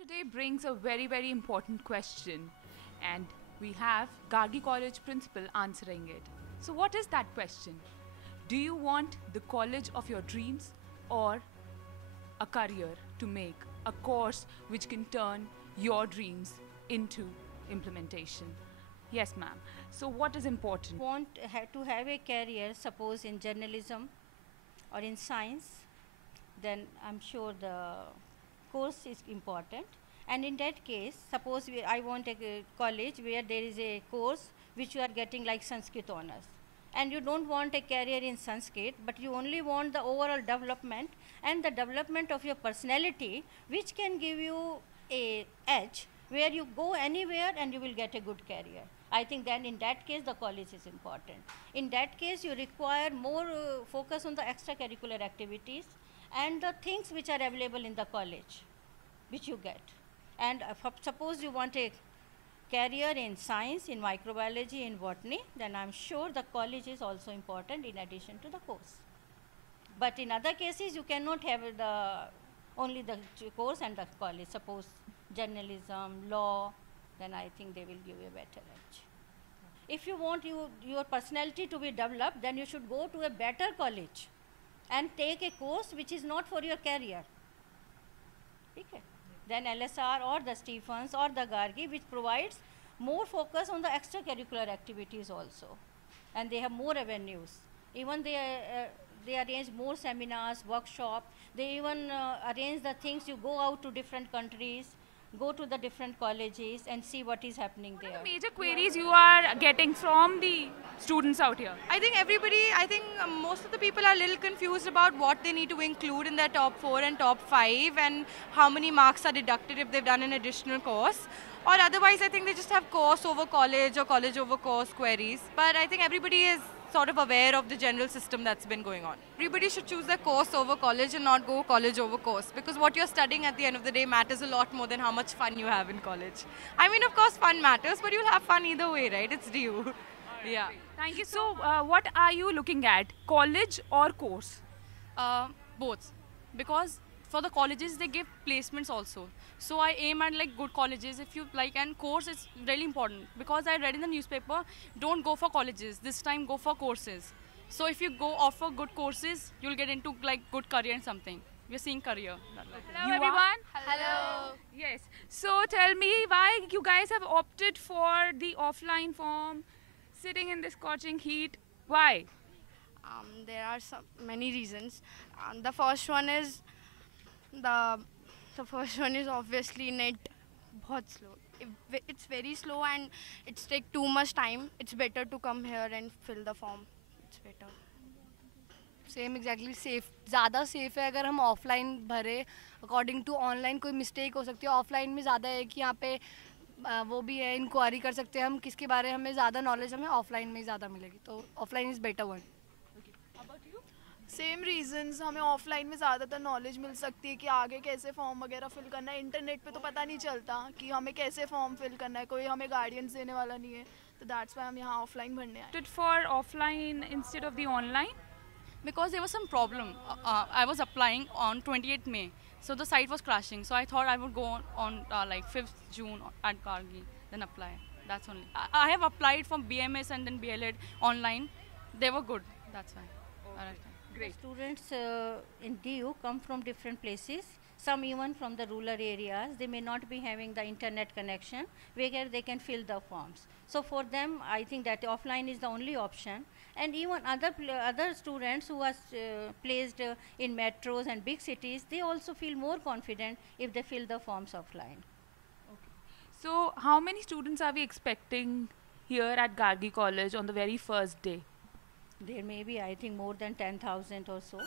today brings a very, very important question, and we have Gargi College principal answering it. So what is that question? Do you want the college of your dreams or a career to make, a course which can turn your dreams into implementation? Yes, ma'am. So what is important? To have a career, suppose in journalism or in science, then I'm sure the course is important. And in that case, suppose I want a college where there is a course which you are getting like Sanskrit honors. And you don't want a career in Sanskrit, but you only want the overall development and the development of your personality, which can give you a edge where you go anywhere and you will get a good career. I think then in that case the college is important. In that case you require more focus on the extracurricular activities and the things which are available in the college, which you get. And suppose you want a career in science, in microbiology, in botany, then I'm sure the college is also important in addition to the course. But in other cases, you cannot have only the course and the college. Suppose journalism, law, then I think they will give you a better edge. If you want your personality to be developed, then you should go to a better college and take a course which is not for your career. Okay. Then LSR or the Stephens or the Gargi, which provides more focus on the extracurricular activities also. And they have more avenues. Even they arrange more seminars, workshops. They even arrange the things, you go out to different countries, go to the different colleges and see what is happening there. What are the major queries you are getting from the students out here? I think most of the people are a little confused about what they need to include in their top 4 and top 5 and how many marks are deducted if they've done an additional course. Or otherwise, I think they just have course over college or college over course queries. But I think everybody is sort of aware of the general system that's been going on. Everybody should choose their course over college and not go college over course, because what you're studying at the end of the day matters a lot more than how much fun you have in college. I mean, of course, fun matters, but you'll have fun either way, right? It's due. Yeah. Thank you. So, what are you looking at, college or course? Both, because for the colleges they give placements also. So I aim at like good colleges if you like, and course is really important because I read in the newspaper, don't go for colleges, this time go for courses. So if you go offer good courses, you'll get into like good career in something. We're seeing career. Hello everyone. Hello. Yes. So tell me why you guys have opted for the offline form, sitting in this scorching heat. Why? There are many reasons. The first one is obviously net बहुत slow. It's very slow and it's take too much time. It's better to come here and fill the form. It's better. Same exactly safe ज़्यादा safe है अगर हम offline भरे according to online कोई mistake हो सकती है ऑफलाइन में ज़्यादा है कि यहाँ पे वो भी है इंक्वायरी कर सकते हैं हम किसके बारे में हमें ज़्यादा नॉलेज हमें ऑफलाइन में ज़्यादा मिलेगी तो offline is better one same reasons हमें ऑफलाइन में ज़्यादातर नॉलेज मिल सकती है कि आगे कैसे फॉर्म वगैरह फिल करना है इंटरनेट पे तो पता नहीं चलता कि हमें कैसे फॉर्म फिल करना है कोई हमें गाइडेंस देने वाला नहीं है तो दैट्स व्हाई हम यहाँ ऑफलाइन भरने आए For offline instead of the online? Because there was some problem. I was applying on 28th May, so the site was crashing. So I thought I would go on like 5th June at Gargi, then apply. That's only. I have applied for BMS and then BLED online. They were good. That's why. Great. Students in DU come from different places, some even from the rural areas. They may not be having the internet connection where they can fill the forms. So for them, I think that offline is the only option. And even other students who are placed in metros and big cities, they also feel more confident if they fill the forms offline. Okay. So how many students are we expecting here at Gargi College on the very first day? There may be, I think, more than 10,000 or so.